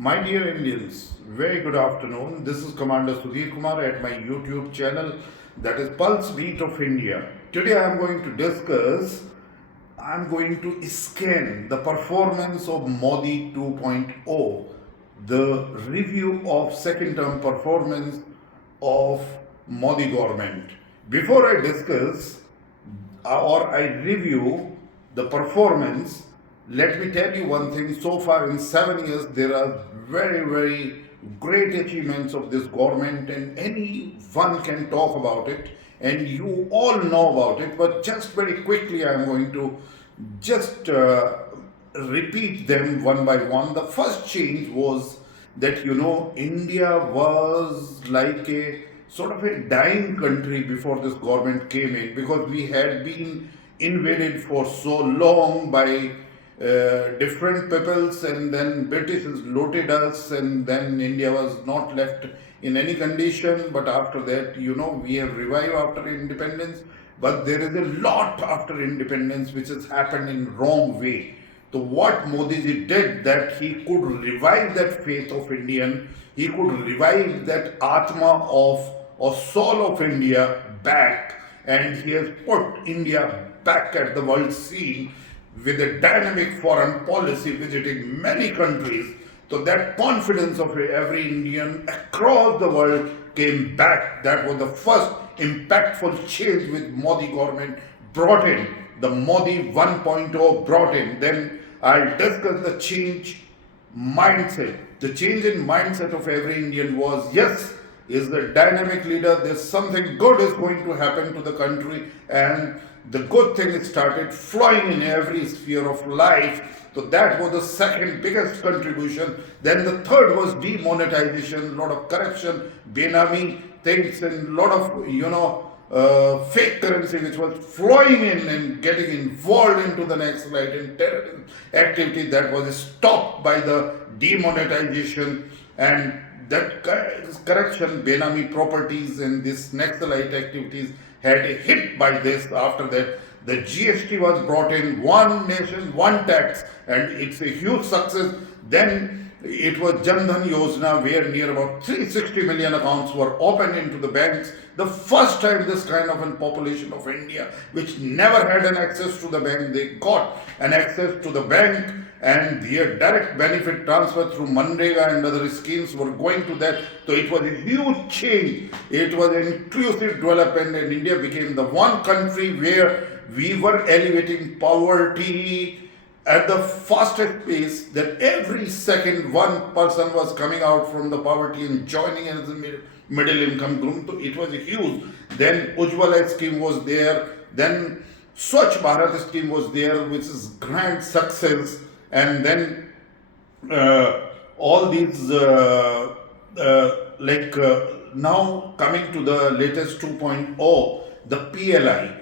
My dear Indians, very good afternoon. This is Commander Sudhir Kumar at my YouTube channel, that is Pulse Beat of India. Today I am going to discuss, I am going to scan the performance of Modi 2.0, the review of second term performance of Modi government. Before I discuss or I review the performance, let me tell you one thing. So far, in 7 years, there are very great achievements of this government, and anyone can talk about it, and you all know about it. But just very quickly, I am going to just repeat them one by one. The first change was that India was like a sort of a dying country before this government came in, because we had been invaded for so long by different peoples, and then Britishers looted us, and then India was not left in any condition. But after that, we have revived after independence. But there is a lot after independence which has happened in wrong way. So what Modi ji did, that he could revive that faith of Indian, he could revive that Atma of or soul of India back, and he has put India back at the world scene with a dynamic foreign policy, visiting many countries. So that confidence of every Indian across the world came back. That was the first impactful change which Modi government brought in. The Modi 1.0 brought in. Then I'll discuss the change mindset. The change in mindset of every Indian was, yes, is the dynamic leader, there's something good is going to happen to the country, and the good thing started flowing in every sphere of life. So that was the second biggest contribution. Then the third was demonetization, a lot of corruption, Benami things, and a lot of fake currency which was flowing in and getting involved into the Naxalite and terrorism activity, that was stopped by the demonetization. And that correction, Benami properties and this Naxalite activities had a hit by this. After that, the GST was brought in, one nation, one tax, and it's a huge success. Then it was Jan Dhan Yojana, where near about 360 million accounts were opened into the banks. The first time this kind of a population of India, which never had an access to the bank, they got an access to the bank, and their direct benefit transfer through Manrega and other schemes were going to that. So it was a huge change. It was an inclusive development, and India became the one country where we were elevating poverty at the fastest pace, that every second one person was coming out from the poverty and joining as a middle income group. So it was a huge. Then Ujjwala scheme was there. Then Swachh Bharat scheme was there, which is grand success. And then all these now coming to the latest 2.0, the PLI,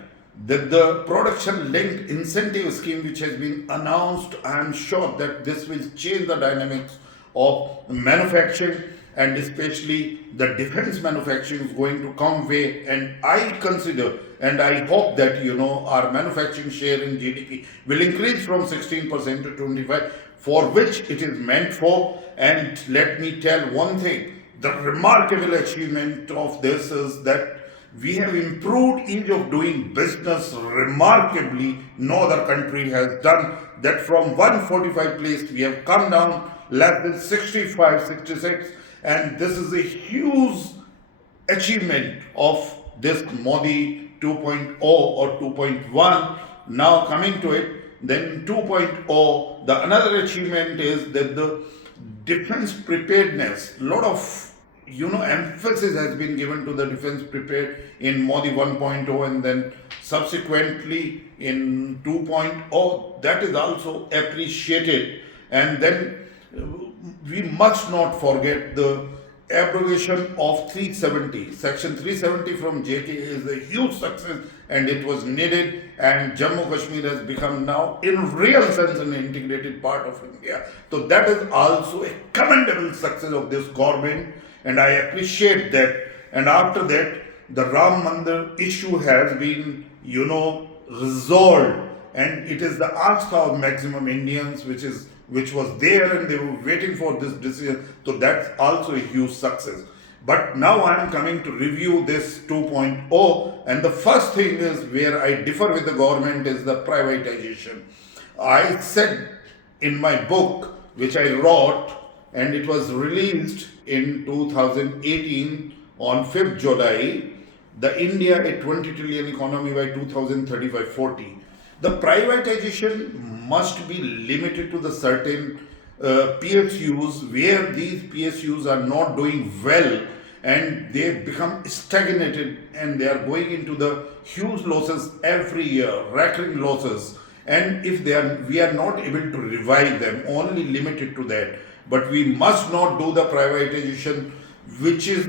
the production linked incentive scheme which has been announced. I am sure that this will change the dynamics of manufacturing, and especially the defense manufacturing is going to come way. And I consider and I hope that our manufacturing share in GDP will increase from 16% to 25%, for which it is meant for. And let me tell one thing, the remarkable achievement of this is that we have improved ease of doing business remarkably. No other country has done that. From 145 place we have come down less than 65, 66, and this is a huge achievement of this Modi 2.0 or 2.1. Now coming to it, then 2.0, the another achievement is that the defense preparedness, lot of emphasis has been given to the defense prepared in Modi 1.0, and then subsequently in 2.0, that is also appreciated. And then we must not forget the abrogation of 370. Section 370 from JK is a huge success, and it was needed, and Jammu Kashmir has become now in real sense an integrated part of India. So that is also a commendable success of this government, and I appreciate that. And after that, the Ram Mandir issue has been resolved, and it is the Astha of maximum Indians which is which was there and they were waiting for this decision. So that's also a huge success. But now I am coming to review this 2.0, and the first thing is where I differ with the government is the privatization. I said in my book, which I wrote, and it was released in 2018 on 5th July, the India a 20 trillion economy by 2035-40. The privatization must be limited to the certain PSUs where these PSUs are not doing well and they become stagnated and they are going into the huge losses every year, recurring losses. And if we are not able to revive them, only limited to that. But we must not do the privatization, which is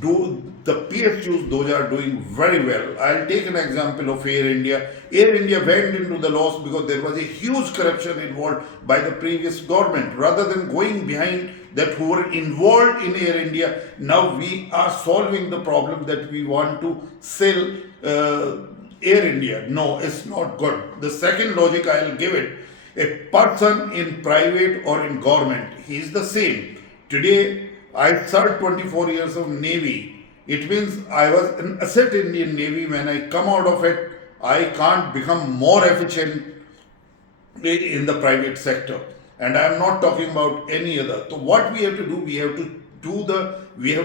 do the PSUs, those are doing very well. I'll take an example of Air India. Air India went into the loss because there was a huge corruption involved by the previous government. Rather than going behind that who were involved in Air India, now we are solving the problem that we want to sell Air India. No, it's not good. The second logic I'll give it, a person in private or in government, he is the same. Today, I served 24 years of Navy. It means I was an asset in Indian Navy. When I come out of it, I can't become more efficient in the private sector. And I am not talking about any other. So what we have to do, we have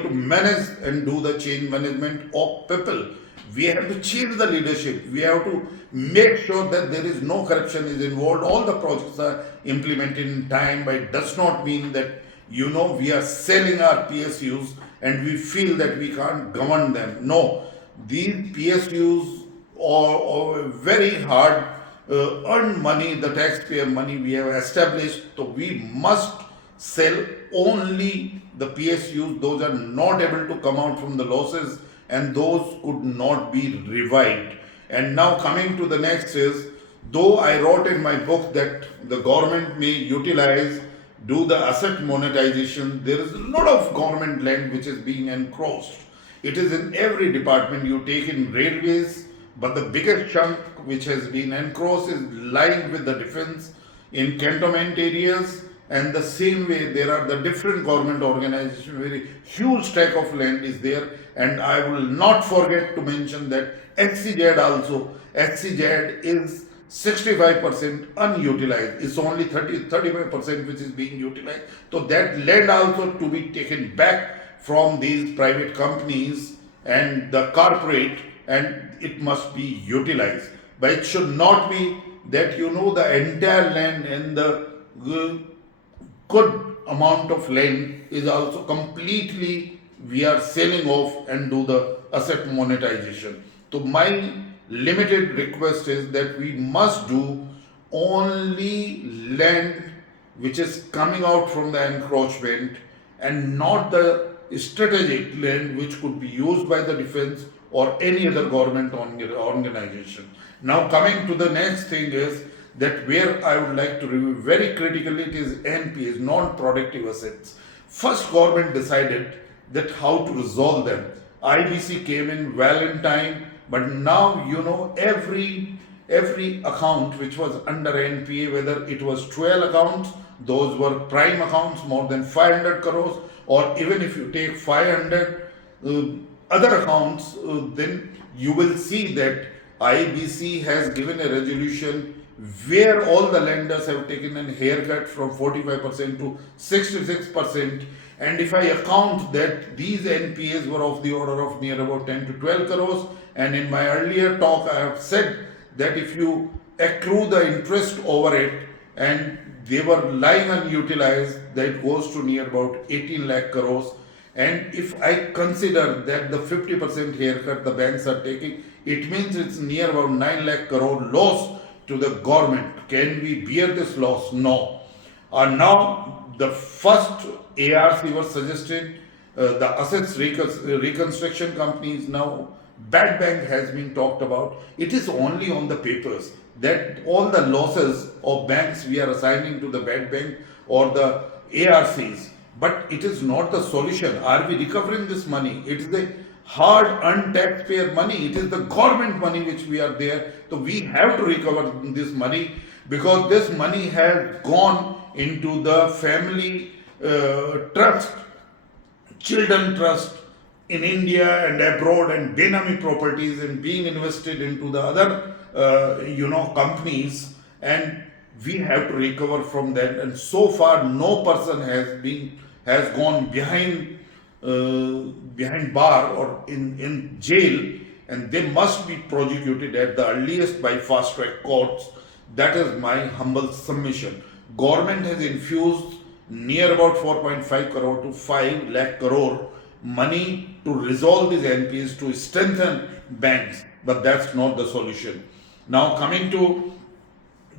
to manage and do the change management of people. We have to change the leadership. We have to make sure that there is no corruption is involved. All the projects are implemented in time, but it does not mean that we are selling our PSUs and we feel that we can't govern them. No, these PSUs are very hard earned money, the taxpayer money we have established. So we must sell only the PSUs. Those are not able to come out from the losses and those could not be revived. And now coming to the next is, though I wrote in my book that the government may do the asset monetization, there is a lot of government land which is being encroached. It is in every department. You take in railways, but the biggest chunk which has been encroached is lying with the defense in cantonment areas. And the same way there are the different government organizations, very huge stack of land is there. And I will not forget to mention that HCZ also, HCZ is 65% unutilized. It's only 35% which is being utilized. So that land also to be taken back from these private companies and the corporate, and it must be utilized. But it should not be that the entire land and the good amount of land is also completely we are selling off and do the asset monetization. So my limited request is that we must do only land which is coming out from the encroachment and not the strategic land which could be used by the defense or any other government organization. Now coming to the next thing is that where I would like to review very critically, it is NPAs, non-productive assets. First government decided that how to resolve them. IBC came in well in time, but now every account which was under NPA, whether it was 12 accounts, those were prime accounts more than 500 crores, or even if you take 500 other accounts, then you will see that IBC has given a resolution where all the lenders have taken a haircut from 45% to 66%. And if I account that these NPAs were of the order of near about 10 to 12 crores, and in my earlier talk I have said that if you accrue the interest over it and they were lying unutilized, that goes to near about 18 lakh crores. And if I consider that the 50% haircut the banks are taking, it means it's near about 9 lakh crore loss to the government. Can we bear this loss? No. Now the first ARC was suggested, the assets reconstruction companies. Now bad bank has been talked about. It is only on the papers that all the losses of banks we are assigning to the bad bank or the ARCs, but it is not the solution. Are we recovering this money? It is the hard earned taxpayer money. It is the government money which we are there. So we have to recover this money because this money has gone into the family trust, children trust in India and abroad, and Benami properties and being invested into the other companies, and we have to recover from that. And so far, no person has gone behind bar or in jail, and they must be prosecuted at the earliest by fast track courts. That is my humble submission. Government has infused near about 4.5 crore to 5 lakh crore money to resolve these NPAs, to strengthen banks, but that's not the solution. Now, coming to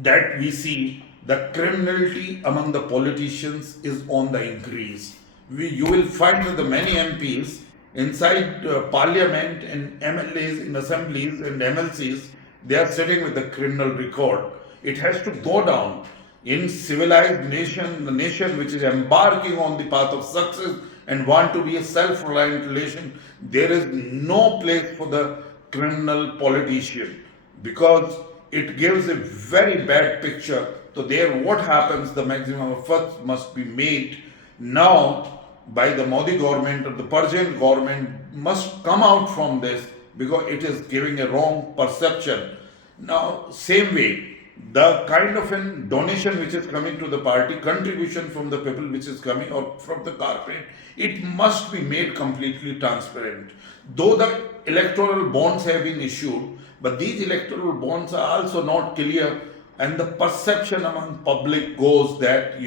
that, we see the criminality among the politicians is on the increase. You will find that the many MPs inside parliament and MLAs in assemblies and MLCs, they are sitting with the criminal record. It has to go down. In civilized nation, the nation which is embarking on the path of success and want to be a self-reliant nation, there is no place for the criminal politician, because it gives a very bad picture. So there, what happens, the maximum efforts must be made now by the Modi government or the Persian government must come out from this, because it is giving a wrong perception. Now, same way, the kind of an donation which is coming to the party, contribution from the people which is coming, or from the corporate, it must be made completely transparent. Though the electoral bonds have been issued, but these electoral bonds are also not clear, and the perception among public goes that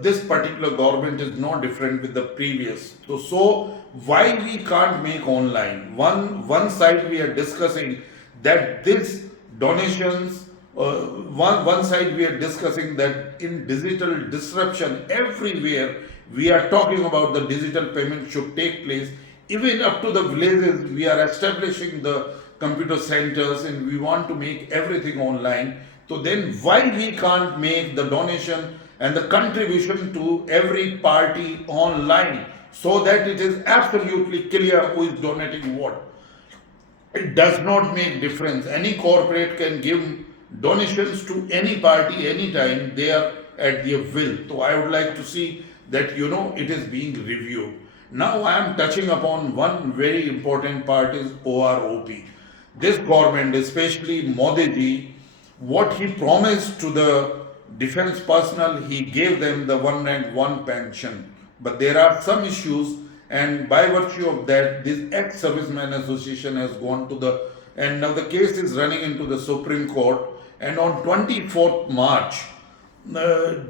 this particular government is no different with the previous. So why we can't make online? One side we are discussing that this donations, one side we are discussing that in digital disruption everywhere, we are talking about the digital payment should take place. Even up to the villages, we are establishing the computer centers and we want to make everything online. So then why we can't make the donation and the contribution to every party online, so that it is absolutely clear who is donating what? It does not make difference. Any corporate can give donations to any party anytime, they are at their will. So I would like to see that it is being reviewed. Now I am touching upon one very important part, is OROP. This government, especially Modi ji, what he promised to the defense personnel, he gave them the 1 pension. But there are some issues, and by virtue of that, this ex-serviceman association has gone to and now the case is running into the Supreme Court. And on 24th March,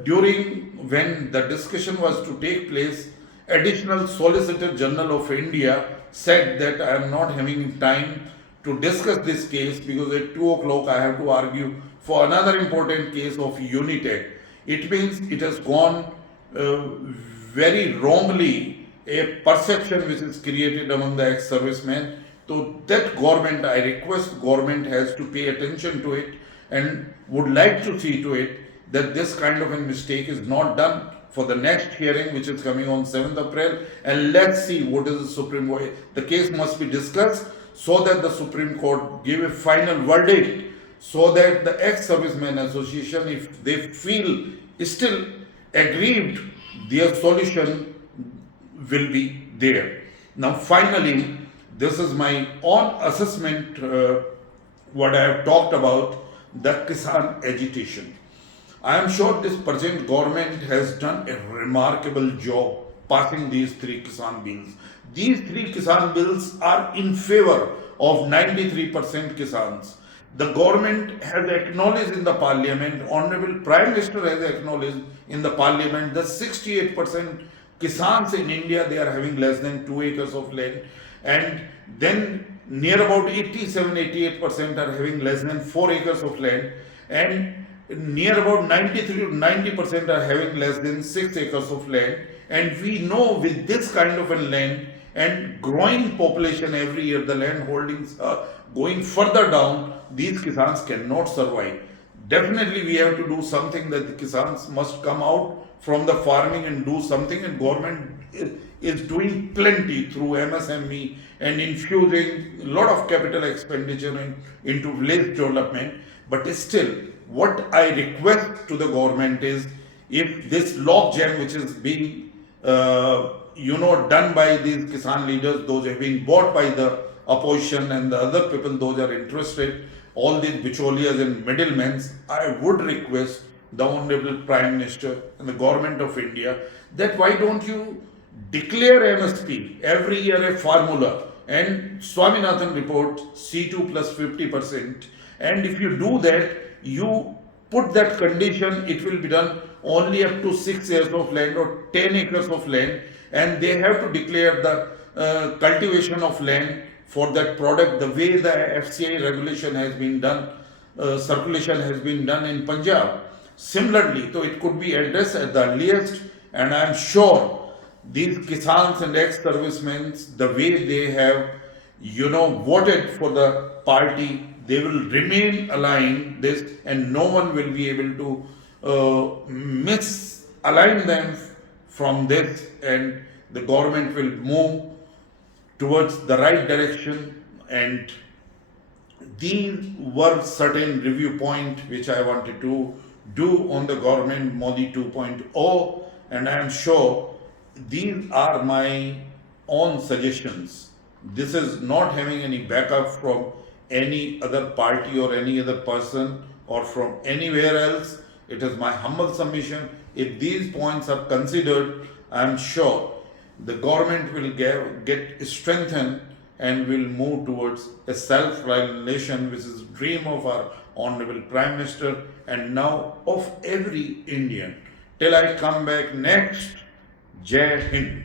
during when the discussion was to take place, Additional Solicitor General of India said that I am not having time to discuss this case, because at 2 o'clock I have to argue for another important case of Unitech. It means it has gone very wrongly, a perception which is created among the ex-servicemen. So that government, I request government has to pay attention to it, and would like to see to it that this kind of a mistake is not done for the next hearing, which is coming on 7th April. And let's see what is the Supreme Court. The case must be discussed so that the Supreme Court give a final verdict, so that the ex-servicemen association, if they feel still aggrieved, their solution will be there. Now finally, this is my own assessment, what I have talked about, the Kisan agitation. I am sure this present government has done a remarkable job passing these 3 Kisan bills. These 3 Kisan bills are in favor of 93% Kisans. The government has acknowledged in the parliament, Honorable Prime Minister has acknowledged in the parliament that 68% Kisans in India, they are having less than 2 acres of land, and then near about 87-88% are having less than 4 acres of land, and near about 93 to 90% are having less than 6 acres of land. And we know with this kind of a land and growing population every year, the land holdings are going further down, these Kisans cannot survive. Definitely we have to do something, that the Kisans must come out from the farming and do something, and government is doing plenty through MSME and infusing a lot of capital expenditure into village development. But still, what I request to the government is, if this logjam which is being done by these Kisan leaders, those have been bought by the opposition and the other people, those are interested, all these bicholias and middlemen, I would request the Honorable Prime Minister and the Government of India that why don't you declare MSP every year a formula, and Swaminathan report C2 plus 50%, and if you do that, you put that condition, it will be done only up to 6 acres of land or 10 acres of land, and they have to declare the cultivation of land for that product the way the FCI regulation has been done, circulation has been done in Punjab. Similarly, so it could be addressed at the earliest, and I am sure these Kisans and ex-servicemen, the way they have, voted for the party, they will remain aligned this, and no one will be able to misalign them from this, and the government will move towards the right direction. And these were certain review points which I wanted to do on the government Modi 2.0, and I am sure these are my own suggestions. This is not having any backup from any other party or any other person or from anywhere else. It is my humble submission. If these points are considered, I am sure the government will get strengthened and will move towards a self-reliant nation, which is the dream of our Honorable Prime Minister and now of every Indian. Till I come back next, Jai Hind.